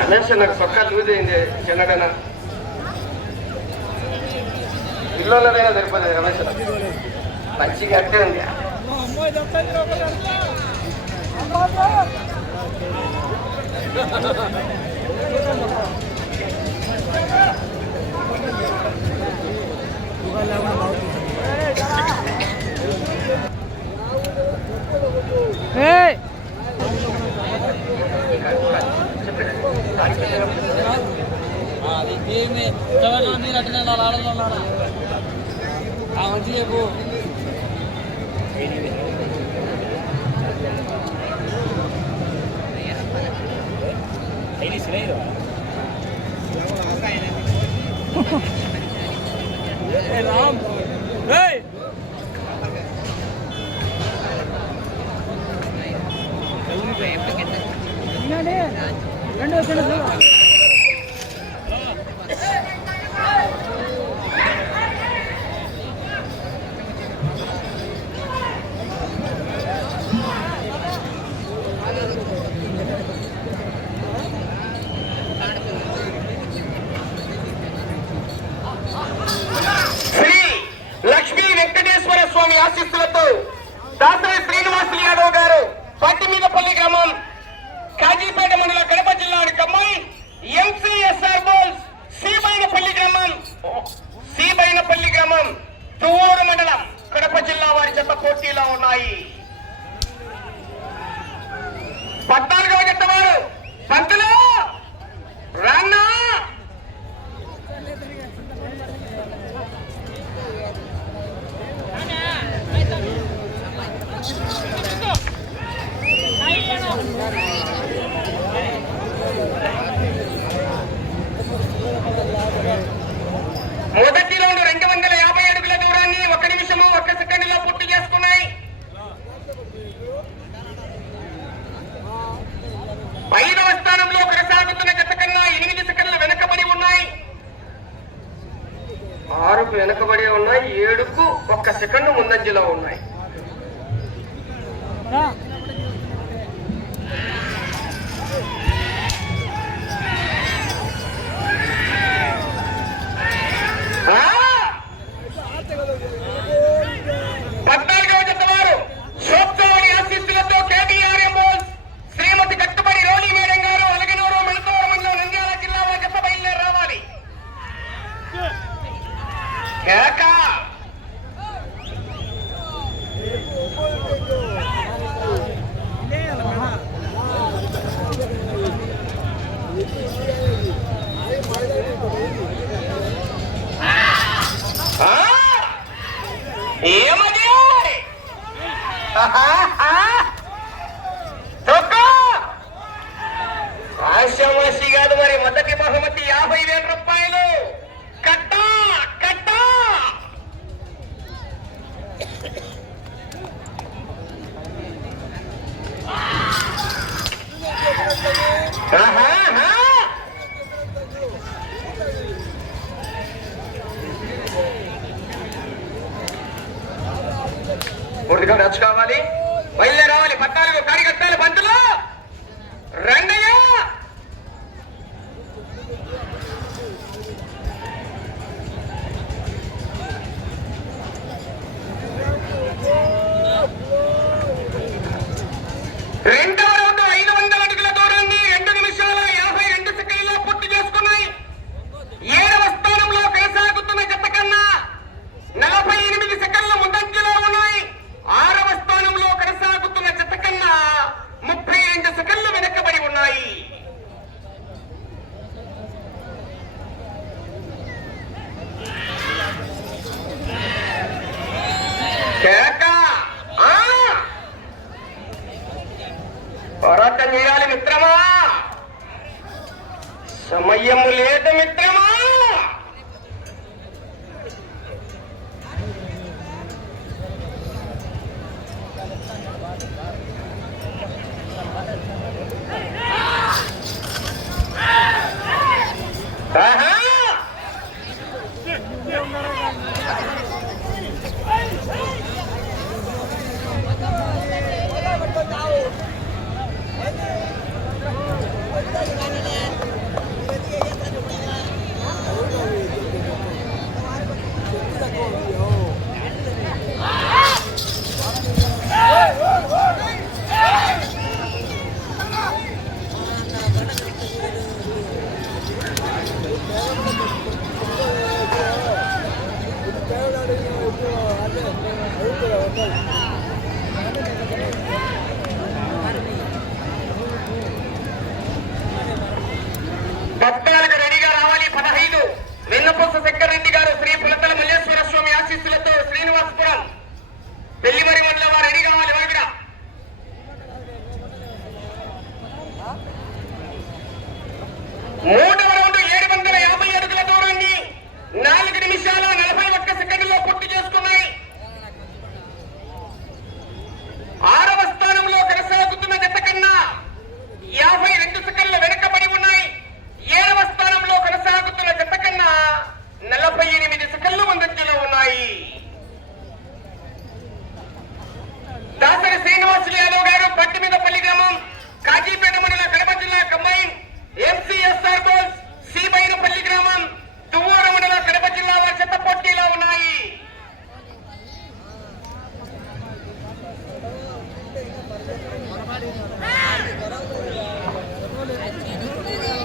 రమేష్ నాకు సొక్కా లూజ్ అయింది చిన్నడైనా ఇల్లున్నదైనా సరిపోతుంది రమేష్ మంచిగా అట్టే ఉంది. మీరు అట్లా ఆడలో మంచి చెప్పు రామ్ స్వామి ఆశీస్సులతో దాసరి శ్రీనివాసులు యాదవ్ గారు పట్టిమీదపల్లి గ్రామం కాజీపేట మండలం కడప జిల్లాకి అమ్మాయి ఎంసీఎస్ఆర్ బోల్స్ సీబైనపల్లి గ్రామం తువ్వూరు మండలం కడప జిల్లా వారి జత పోటీలో ఉన్నాయి. 14వ జత వారు పంతులు రాన్నా మొదటి రౌండ్ 250 అడుగుల దూరాన్ని 1 నిమిషము 1 సెకండ్లో పూర్తి చేసుకున్నాయి. 5వ స్థానంలో కొనసాగుతున్న జత కన్నా 8 సెకండ్లు వెనకబడి ఉన్నాయి. 6కు వెనకబడి ఉన్నాయి, 7కు 1 సెకండ్ ముందంజలో ఉన్నాయి. ఆశామాషి కాదు మరి. మొదటి బహుమతి 50,000 రూపాయలు. కట్టా కట్టా పూర్తిగా రచ్చు కావాలి, బయలుదేరావాలి. 14 కార్యకర్తలు పంతులు రంగయ్య. రెండవ రౌండ్ 500 అడుగుల దూరాన్ని 2 నిమిషాల 52 సెకండ్లలో పూర్తి చేసుకున్నాయి. 7వ స్థానంలో కొనసాగుతున్న జత కన్నా 48 సెకండ్ల ముందంజలో ఉన్నాయి. 6వ స్థానంలో కొనసాగుతున్న జత కన్నా 32 సెకండ్లు వెనకబడి ఉన్నాయి. పోరాటం చేయాలి మిత్రమా, సమయము లేదు మిత్రమా.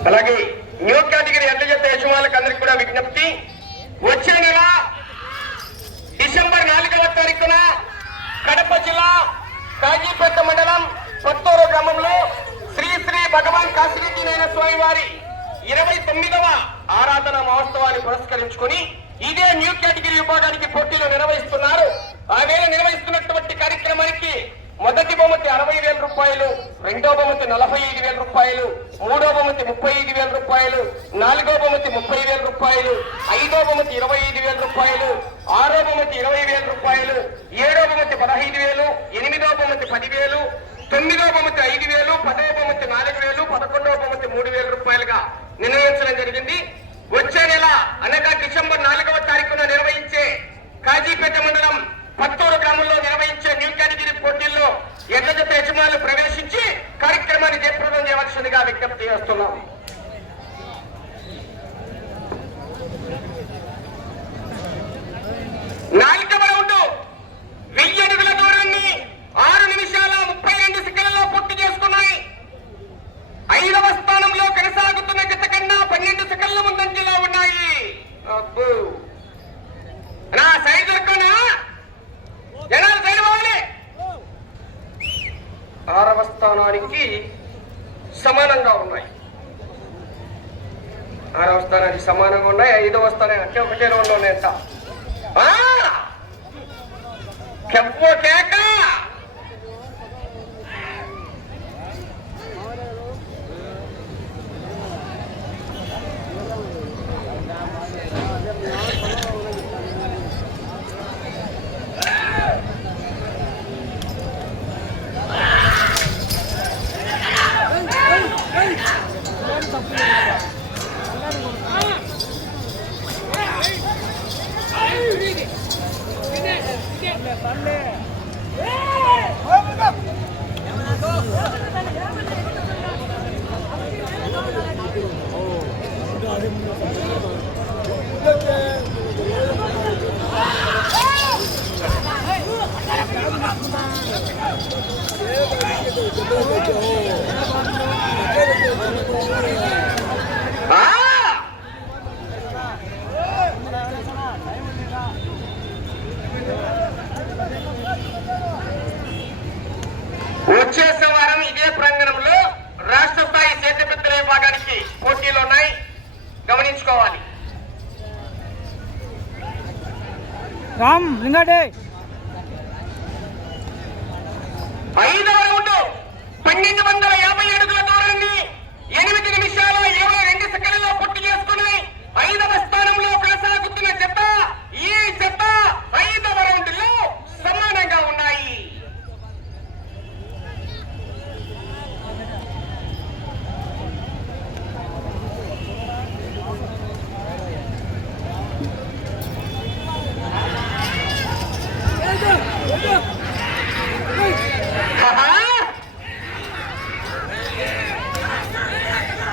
అలాగే న్యూ కేటగిరీ ఎడ్ల జత యజమానులకు అందరికి కూడా విజ్ఞప్తి, వచ్చే నెల డిసెంబర్ 4వ తారీఖున కడప జిల్లా కాజీపేట మండలం కొత్తూరు గ్రామంలో శ్రీ శ్రీ భగవాన్ కాశీనారాయణ స్వామి వారి 29వ ఆరాధన మహోత్సవాన్ని పురస్కరించుకుని ఇదే న్యూ కేటగిరీ విభాగానికి పోటీలు నిర్వహిస్తున్నారు. ఆ వేళ నిర్వహిస్తున్నటువంటి కార్యక్రమానికి మొదటి బహుమతి 60,000 రూపాయలు, రెండో బహుమతి 45,000 రూపాయలు, మూడో బహుమతి 35,000 రూపాయలు, నాలుగో బహుమతి 30,000 రూపాయలు, ఐదో బహుమతి 25,000 రూపాయలు, ఆరో బహుమతి 20,000 రూపాయలు, ఏడో బహుమతి 15,000, ఎనిమిదో బహుమతి 10,000, తొమ్మిదో బహుమతి 5,000, పదో బహుమతి 4,000, 11వ బహుమతి 3,000 రూపాయలుగా నిర్ణయించడం జరిగింది. వచ్చే నెల అనగా డిసెంబర్ 4వ తారీఖున నిర్వహించే కాజీపేట మండలం కొత్తూరు గ్రామంలో నిర్వహించే న్యూ కేటగిరీ పోటీల్లో ఎడ్ల జత యజమానులు ప్రవేశించి కార్యక్రమాన్ని జయప్రదం చేయవలసిందిగా విజ్ఞప్తి చేస్తున్నాం. నాలుగవ రౌండ్ 1000 అడుగుల దూరాన్ని 6 నిమిషాల 32 సెకండ్లలో పూర్తి చేసుకున్నాయి. 5వ స్థానంలో కొనసాగుతున్న జత కన్నా 12 సెకండ్ల ముందంజలో ఉన్నాయి. అబ్బో నా సైడ్ దొరకనా, జనాలు సైడ్ పోవాలి. 6వ స్థానానికి సమానంగా ఉన్నాయి. 6వ స్థానానికి సమానంగా ఉన్నాయి. 5వ స్థానం అంటే ఒకటే రౌండ్ ఉన్నాయంట. కెప్పో కేక వచ్చే వారం ఇదే ప్రాంగణంలో రాష్ట్ర స్థాయి సేద్యపెత్తల విభాగానికి పోటీలు ఉన్నాయి, గమనించుకోవాలి. రామ్ లింగాడే 5వ రౌండ్ 1250 అడుగుల దూరాన్ని 8 నిమిషాల 22 సెకండ్లలో పూర్తి చేసుకున్నాయి. 5వ స్థానంలో కొనసాగుతున్న జత ఈ జత 5వ రౌండ్ లో సమానంగా ఉన్నాయి.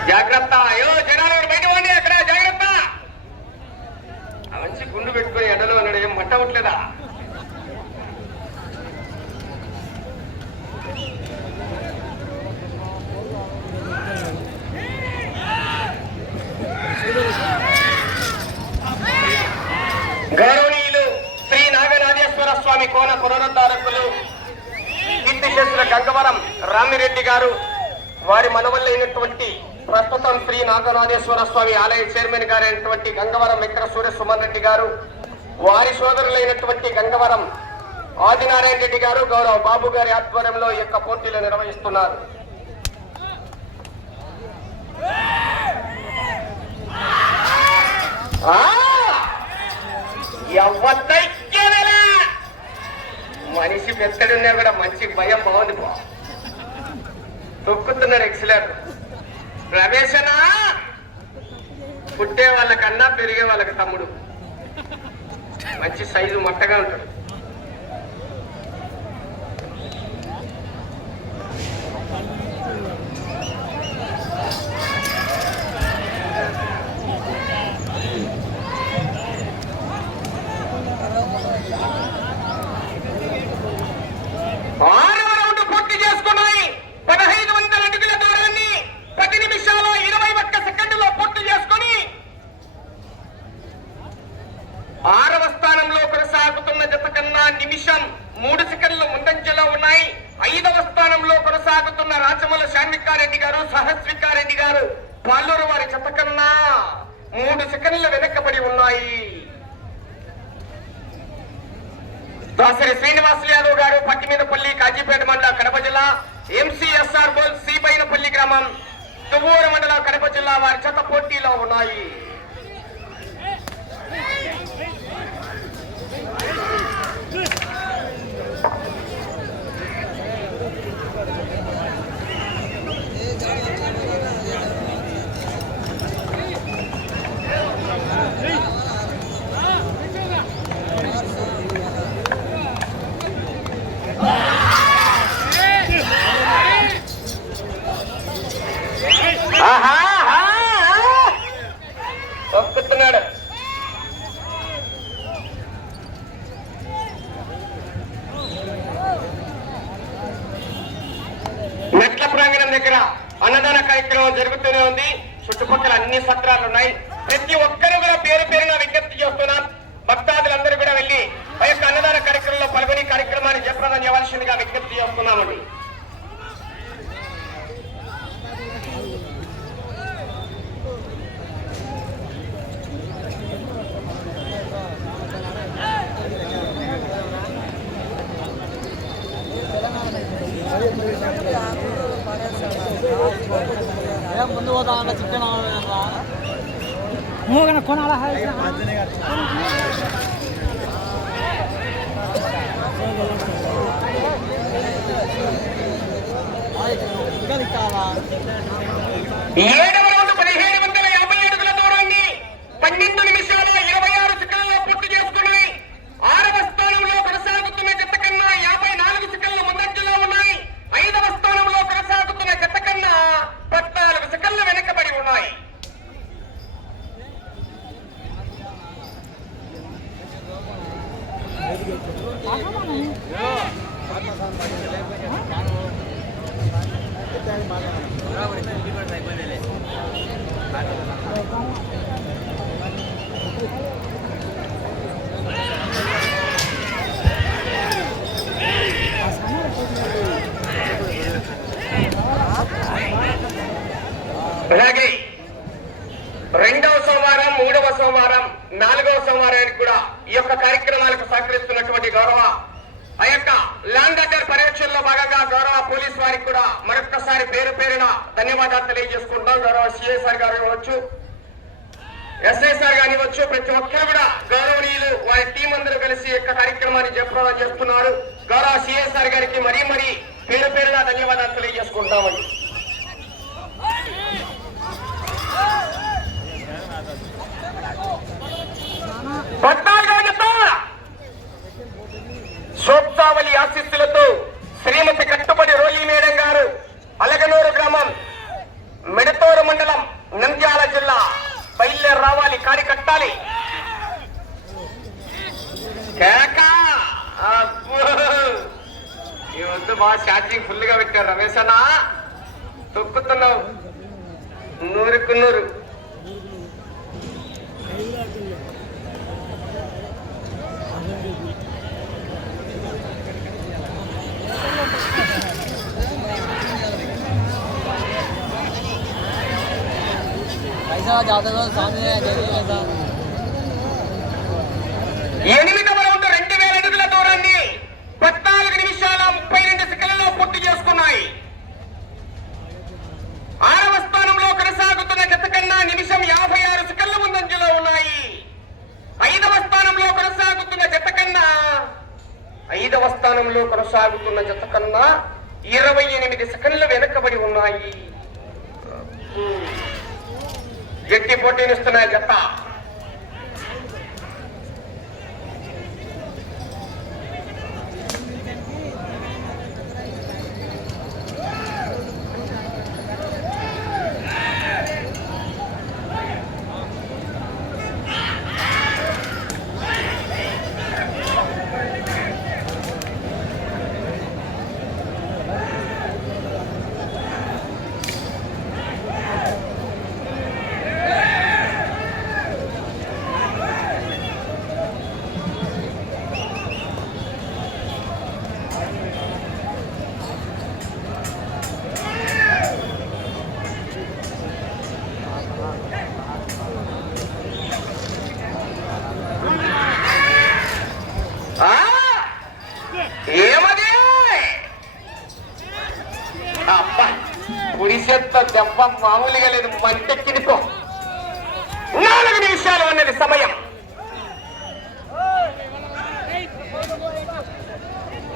జాగ్రత్త, అయ్యో జనాలు బయట పోండి, అక్కడ జాగ్రత్త. మంచి గుండు పెట్టుకుని ఎండలో ఉన్నాడు, ఏం మంట అవట్లేదా? గౌరవనీయులు శ్రీ నాగనాథేశ్వర స్వామి కోన పునరుద్ధారకులు కీర్తిశేషుల గంగవరం రామిరెడ్డి గారు, వారి మనవల్లైనటువంటి ప్రస్తుతం శ్రీ నాగనాథేశ్వర స్వామి ఆలయ చైర్మన్ గారైనటువంటి గంగవరం వెంకట సూర్య సుమన్ రెడ్డి గారు, వారి సోదరులైనటువంటి గంగవరం ఆదినారాయణ రెడ్డి గారు, గౌరవ బాబు గారి ఆధ్వర్యంలో ఈ యొక్క పోటీలు నిర్వహిస్తున్నారు. మనిషి పెద్దడున్నా కూడా మంచి భయం బాగుంది, తొక్కుతున్నాడు ఎక్సలెంట్. రమేశనా పుట్టే వాళ్ళకన్నా పెరిగే వాళ్ళకి తమ్ముడు, మంచి సైజు మట్టగా ఉంటాడు. పూర్తి చేసుకున్నాయి. 1500 అడుగుల దూరాన్ని 10 నిమిషాల 21 కొనసాగుతున్న రాచమల్ల శాన్వికారెడ్డి గారు, సహస్వికారెడ్డి గారు పాలూరు వారి చెత్త కన్నా 3 సెకండ్లు వెనక్కబడి ఉన్నాయి. దాసరి శ్రీనివాసులు యాదవ్ గారు పట్టిమీదపల్లి, కాజీపేట మండలం, కడప జిల్లా, ఎంసీఎస్ఆర్ బోల్ సీపైనపల్లి గ్రామం, తువ్వూరు మండలం, కడప జిల్లా వారి చెత్త పోటీలో ఉన్నాయి. తొక్కుతున్నాడు. మెట్ల ప్రాంగణం దగ్గర అన్నదాన కార్యక్రమం జరుగుతూనే ఉంది. చుట్టుపక్కల అన్ని సత్రాలు ఉన్నాయి. ప్రతి ఒక్కరూ కూడా పేరు పేరుగా విజ్ఞప్తి చేస్తున్నాం. భక్తాదులందరూ కూడా వెళ్లి ఆ యొక్క అన్నదాన కార్యక్రమంలో పాల్గొని కార్యక్రమాన్ని జయప్రదం చేయవలసిందిగా విజ్ఞప్తి చేస్తున్నామండి. ముందు పోతా చికెన్ నువ్వు కొనాలా ఏడవ రౌండ్ 1750 అడుగుల దూరాన్ని 12 నిమిషాల 26 సెకండ్లలో పూర్తి చేసుకున్నాయి. 6వ స్థానంలో కొనసాగుతున్న జత కన్నా 54 సెకండ్ల ముందంజలో ఉన్నాయి. 5వ స్థానంలో కొనసాగుతున్న జత కన్నా 14 సెకండ్లు వెనకబడి ఉన్నాయి. అలాగే 2వ సోమవారం, 3వ సోమవారం, 4వ సోమవారానికి కూడా ఈ యొక్క కార్యక్రమాలకు సహకరిస్తున్నటువంటి గౌరవ ఆ యొక్క ల్యాండ్ ఆర్డర్ పర్యవేక్షణలో భాగంగా గౌరవ పోలీస్ వారికి కూడా మరొక్కసారి పేరు పేరున ధన్యవాదాలు తెలియజేసుకుంటాం. గౌరవ సిఎస్ఆర్ గారు ఇవ్వచ్చు, ఎస్ఐసార్ కానివచ్చు, ప్రతి ఒక్కరు కూడా గౌరవనీయులు వారి టీం అందరూ కలిసి యొక్క కార్యక్రమాన్ని జయప్రదం చేస్తున్నారు. గౌరవ సిఎస్ఆర్ గారికి మరీ పేరు పేరున ధన్యవాదాలు తెలియజేసుకుంటామండి. సోప్సావళి ఆశీస్సులతో శ్రీమతి కట్టుబడి రోలి మేడం గారు, అలగనూరు గ్రామం, మెడతోరు మండలం, నంద్యాల జిల్లా బయలుదేరి రావాలి. కాడి కట్టాలి. ఈ వద్దు బాగా ఛార్జింగ్ ఫుల్ గా పెట్టారు. రమేష్ అన్న తొక్కుతున్నావు 100కు 100. ఎనిమిదవ రౌండ్ 2000 అడుగుల దూరాన్ని 14 నిమిషాల 32 సెకండ్లలో పూర్తి చేసుకున్నాయి. 6వ స్థానంలో కొనసాగుతున్న జత కన్నా నిమిషం 56 సెకండ్ల ముందంజలో ఉన్నాయి. 5వ స్థానంలో కొనసాగుతున్న జత కన్నా 28 సెకండ్లు వెనకబడి ఉన్నాయి. గట్టి పోటీనిస్తున్నాయి జత. కుడి చేత్తో దెబ్బ మామూలుగా లేదు, మంటెక్కినిపో. 4 నిమిషాలు ఉన్నది సమయం.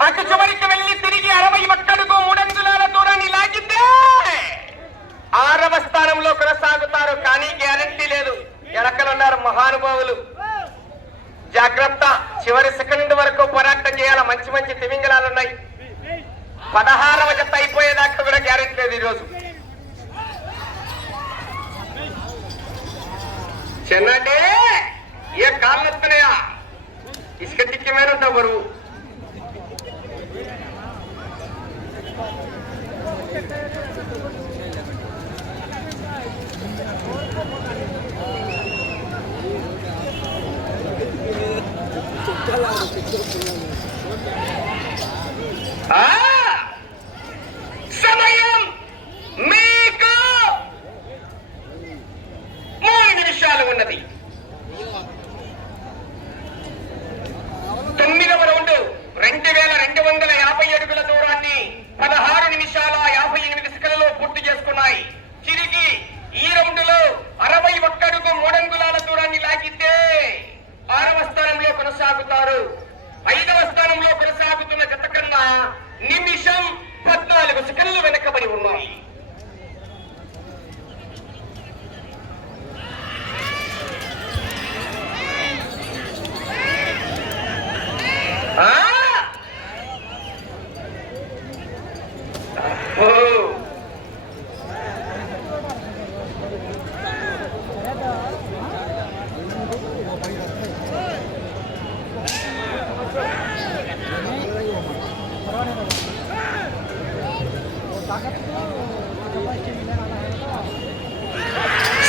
అటు చివరికి వెళ్లి తిరిగి 61 అడుగు 3 అంగుళాల దూరాన్ని లాగితే 6వ స్థానంలో కొనసాగుతారు. కానీ గ్యారంటీ లేదు, ఎనకలున్నారు మహానుభావులు. జాగ్రత్త, చివరి సెకండ్ వరకు పోరాటం చేయాల. మంచి మంచి తిమింగలాలున్నాయి. 16వ జత అయిపోయేదాకా కూడా గ్యారెంటీ లేదు ఈరోజు. చెన్నంటే ఏ కాళ్ళు వస్తున్నాయా? ఇసుక టిక్కి మీద ఉంటావు బరువు. సమయం మీకు 3 నిమిషాలు ఉన్నది. 9వ రౌండ్ 2250 అడుగుల దూరాన్ని 16 నిమిషాల 58 సెకన్లలో పూర్తి చేసుకున్నాయి. తిరిగి ఈ రౌండ్ లో 61 అడుగు 3 అంగుళాల దూరాన్ని లాగితే 6వ స్థానంలో కొనసాగుతారు. 5వ స్థానంలో కొనసాగుతున్న జత కన్నా నిమిషం 14 సెకన్లు వెనకబడి ఉన్నాయి.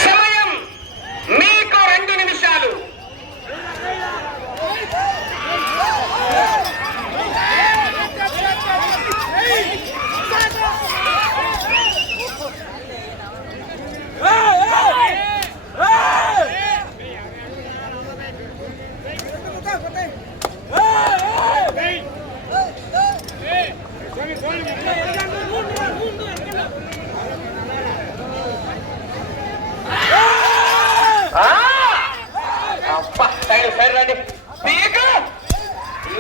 సమయం మీకు 2 నిమిషాలు. సైడ్ రండి.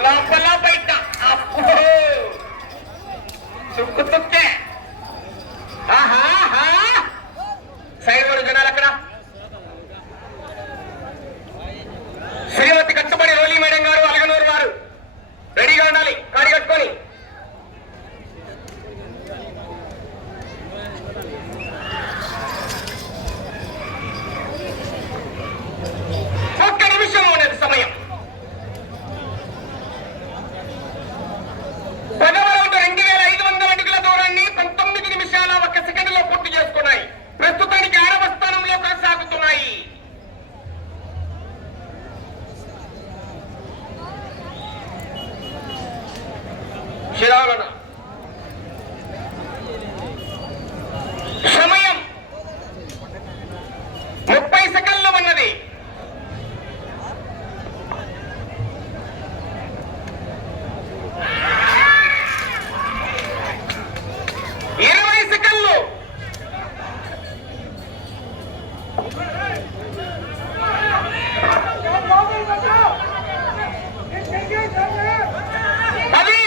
లోపల బయట తుక్కు తుక్కే. సైడ్ వారు జనాలు అక్కడ. శ్రీమతి కట్టుబడి రోలీ మేడం గారు, అలగనూరు వారు రెడీగా ఉండాలి, కాడి కట్టుకొని. సమయం 10వ రౌండ్ 2500 అడుగుల దూరాన్ని 19 నిమిషాల 1 సెకండ్లో పూర్తి చేసుకున్నాయి. ప్రస్తుతానికి 6వ స్థానంలో కొనసాగుతున్నాయి. సమయం 30 సెకండ్లు ఉన్నది. 20 సెకండ్లు. అది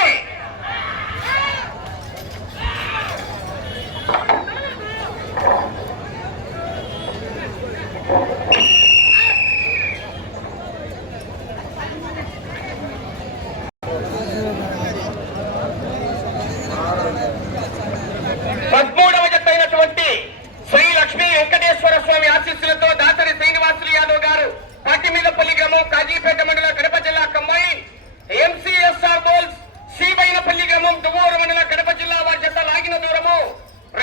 శ్రీ లక్ష్మీ వెంకటేశ్వర స్వామి ఆశీస్సులతో దాసరి శ్రీనివాసులు యాదవ్ గారు పట్టిమీదపల్లి గ్రామం, కాజీపేట మండల, కడప జిల్లా కమ్మాయి. ఎంసీఎస్ఆర్ బోల్స్ శ్రీబైనపల్లి గ్రామం, దువ్వూరు మండల, కడప జిల్లా వారి జత లాగిన దూరము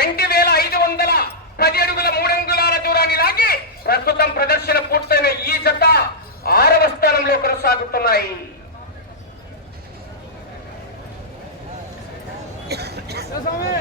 2510 అడుగుల 3 అంగుళాల దూరాన్ని లాగి ప్రస్తుతం ప్రదర్శన పూర్తయిన ఈ జత 6వ స్థానంలో కొనసాగుతున్నాయి. స్వామి